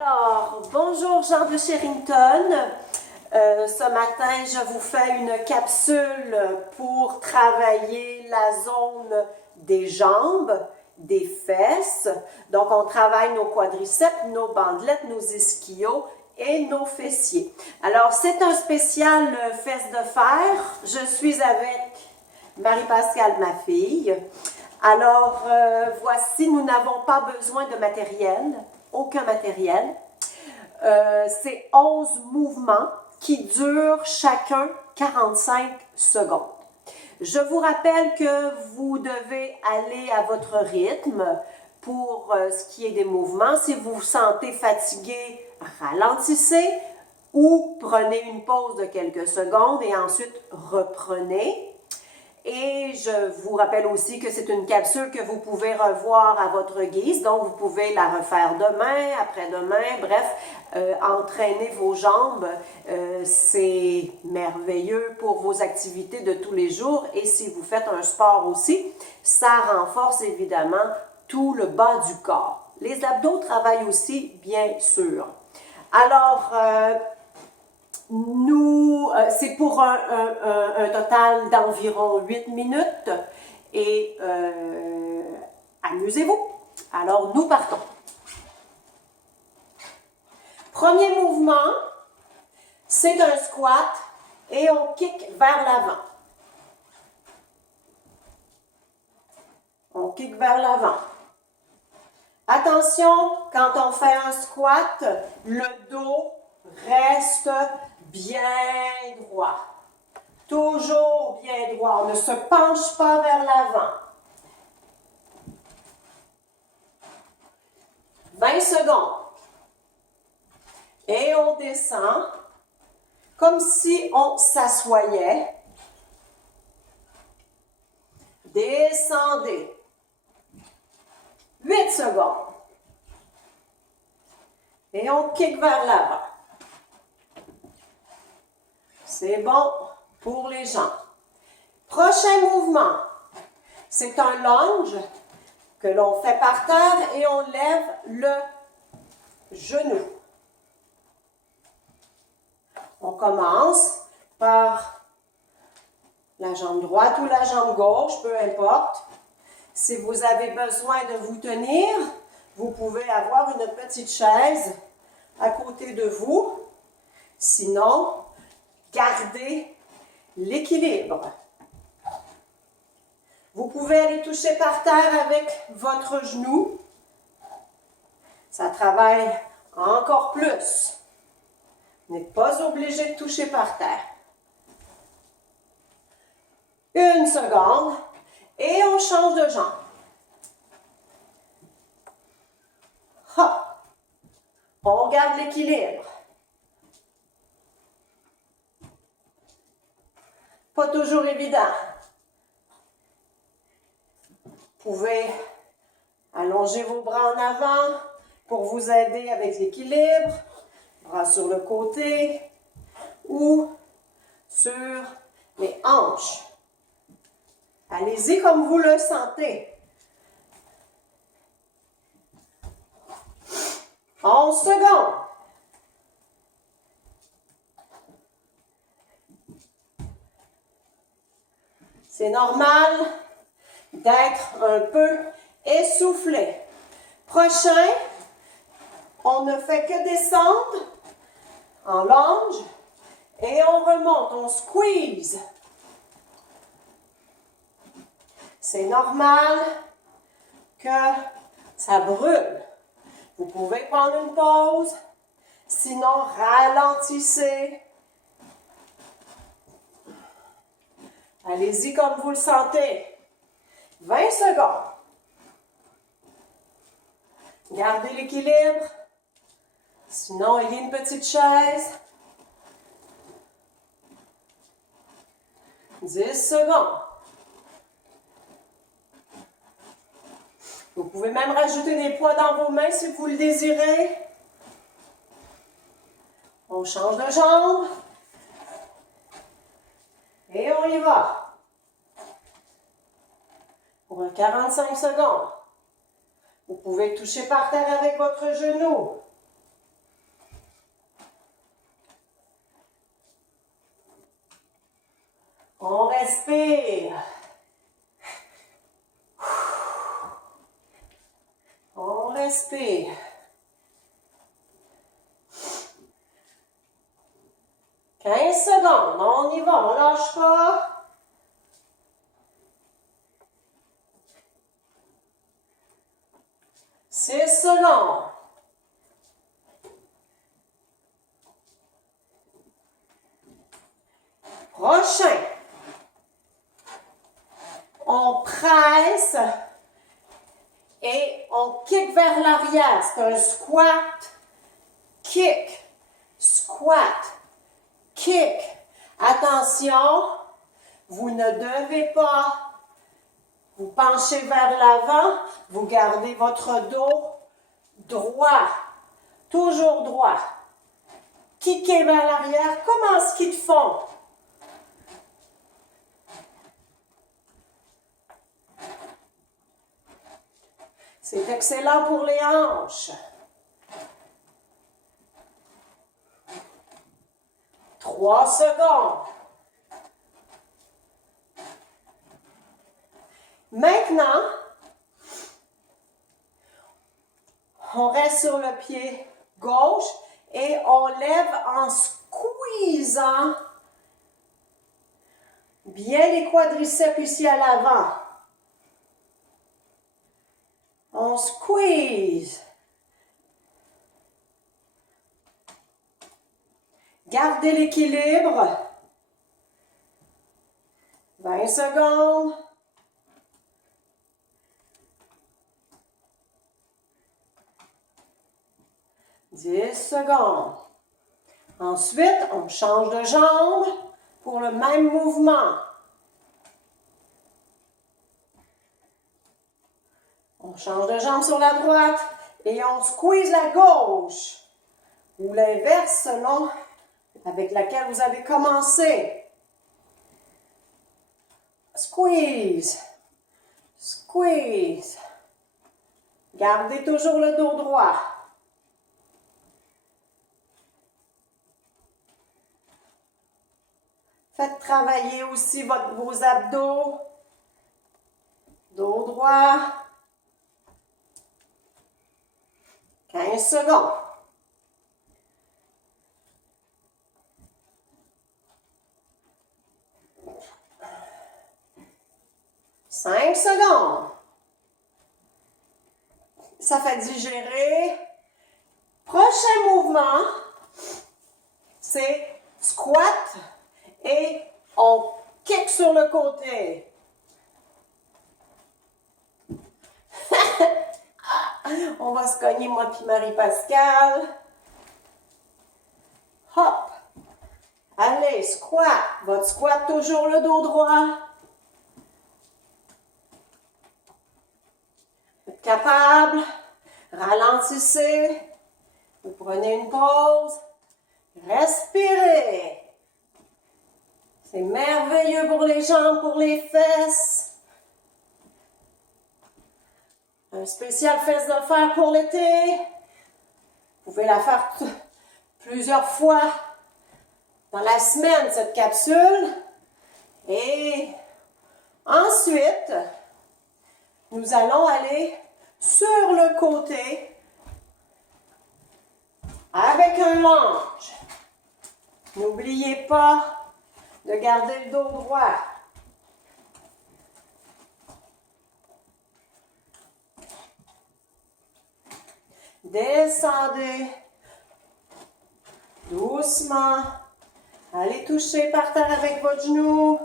Alors, bonjour Jean de Sherrington. Ce matin, je vous fais une capsule pour travailler la zone des jambes, des fesses. Donc, on travaille nos quadriceps, nos bandelettes, nos ischios et nos fessiers. Alors, c'est un spécial fesses de fer. Je suis avec Marie-Pascale, ma fille. Alors, voici, nous n'avons pas besoin de matériel, aucun matériel. C'est 11 mouvements qui durent chacun 45 secondes. Je vous rappelle que vous devez aller à votre rythme pour ce qui est des mouvements. Si vous vous sentez fatigué, ralentissez ou prenez une pause de quelques secondes et ensuite reprenez. Et je vous rappelle aussi que c'est une capsule que vous pouvez revoir à votre guise, donc vous pouvez la refaire demain, après-demain, bref, entraîner vos jambes, c'est merveilleux pour vos activités de tous les jours et si vous faites un sport aussi, ça renforce évidemment tout le bas du corps. Les abdos travaillent aussi, bien sûr. Alors, c'est pour un total d'environ 8 minutes et amusez-vous. Alors, nous partons. Premier mouvement, c'est un squat et on kick vers l'avant. On kick vers l'avant. Attention, quand on fait un squat, le dos reste bien droit. Toujours bien droit. On ne se penche pas vers l'avant. 20 secondes. Et on descend comme si on s'assoyait. Descendez. 8 secondes. Et on kick vers l'avant. C'est bon pour les jambes. Prochain mouvement, c'est un lunge que l'on fait par terre et on lève le genou. On commence par la jambe droite ou la jambe gauche, peu importe. Si vous avez besoin de vous tenir, vous pouvez avoir une petite chaise à côté de vous. Sinon, gardez l'équilibre. Vous pouvez aller toucher par terre avec votre genou. Ça travaille encore plus. Vous n'êtes pas obligé de toucher par terre. 1 seconde et on change de jambe. Hop. On garde l'équilibre. Pas toujours évident. Vous pouvez allonger vos bras en avant pour vous aider avec l'équilibre. Bras sur le côté ou sur les hanches. Allez-y comme vous le sentez. 11 secondes. C'est normal d'être un peu essoufflé. Prochain, on ne fait que descendre en lunge et on remonte, on squeeze. C'est normal que ça brûle. Vous pouvez prendre une pause, sinon ralentissez. Allez-y comme vous le sentez. 20 secondes. Gardez l'équilibre. Sinon, il y a une petite chaise. 10 secondes. Vous pouvez même rajouter des poids dans vos mains si vous le désirez. On change de jambe. Et on y va. Pour un 45 secondes. Vous pouvez toucher par terre avec votre genou. On respire. On respire. « 15 secondes, on y va, on lâche pas. « 6 secondes. Prochain. On presse et on kick vers l'arrière. C'est un squat, kick, squat, kick. Attention, vous ne devez pas vous pencher vers l'avant. Vous gardez votre dos droit, toujours droit. Kicker vers l'arrière comme en ski de fond. C'est excellent pour les hanches. 3 secondes. Maintenant, on reste sur le pied gauche et on lève en squeezant bien les quadriceps ici à l'avant. On squeeze. Gardez l'équilibre. 20 secondes. « 10 secondes. Ensuite, on change de jambe pour le même mouvement. On change de jambe sur la droite et on squeeze la gauche. Ou l'inverse selon avec laquelle vous avez commencé. Squeeze. Squeeze. Gardez toujours le dos droit. Faites travailler aussi vos abdos. Dos droit. 15 secondes. « 5 secondes. Ça fait digérer. Prochain mouvement, c'est squat et on kick sur le côté. On va se cogner, moi puis Marie-Pascale. Hop. Allez, squat. Votre squat, toujours le dos droit. Vous êtes capable. Ralentissez. Vous prenez une pause. Respirez. C'est merveilleux pour les jambes, pour les fesses. Un spécial fesse de fer pour l'été. Vous pouvez la faire plusieurs fois dans la semaine, cette capsule. Et ensuite, nous allons aller sur le côté avec un lunge. N'oubliez pas de garder le dos droit. Descendez doucement. Allez toucher par terre avec votre genou.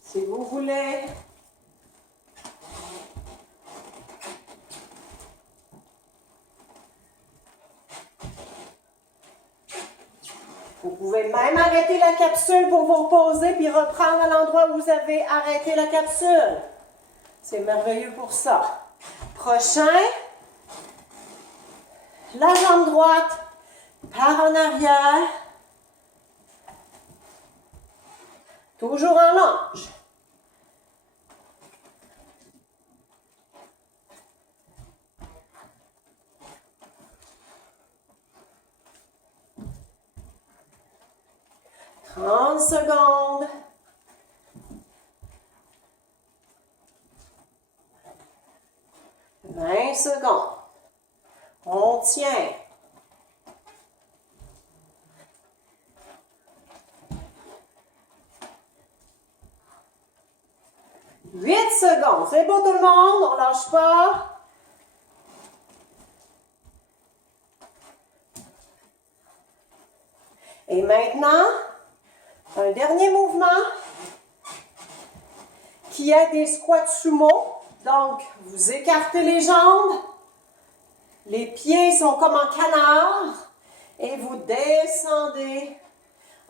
Si vous voulez. Vous pouvez même arrêter la capsule pour vous reposer puis reprendre à l'endroit où vous avez arrêté la capsule. C'est merveilleux pour ça. Prochain. La jambe droite part en arrière. Toujours en lunge. 30 secondes. 20 secondes. On tient. 8 secondes. C'est beau tout le monde? On lâche pas. Et maintenant, un dernier mouvement qui est des squats sumo. Donc, vous écartez les jambes, les pieds sont comme en canard et vous descendez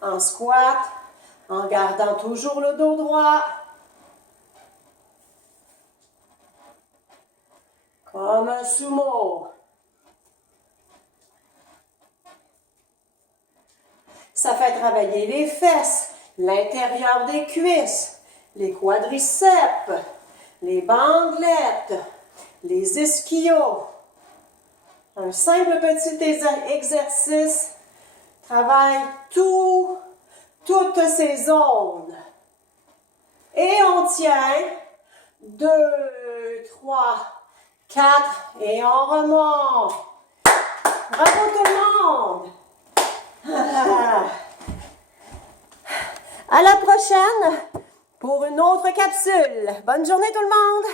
en squat en gardant toujours le dos droit. Comme un sumo. Ça fait travailler les fesses, l'intérieur des cuisses, les quadriceps, les bandelettes, les ischios. Un simple petit exercice travaille toutes ces zones. Et on tient 2, 3, 4 et on remonte. Bravo tout le monde! À la prochaine pour une autre capsule. Bonne journée tout le monde!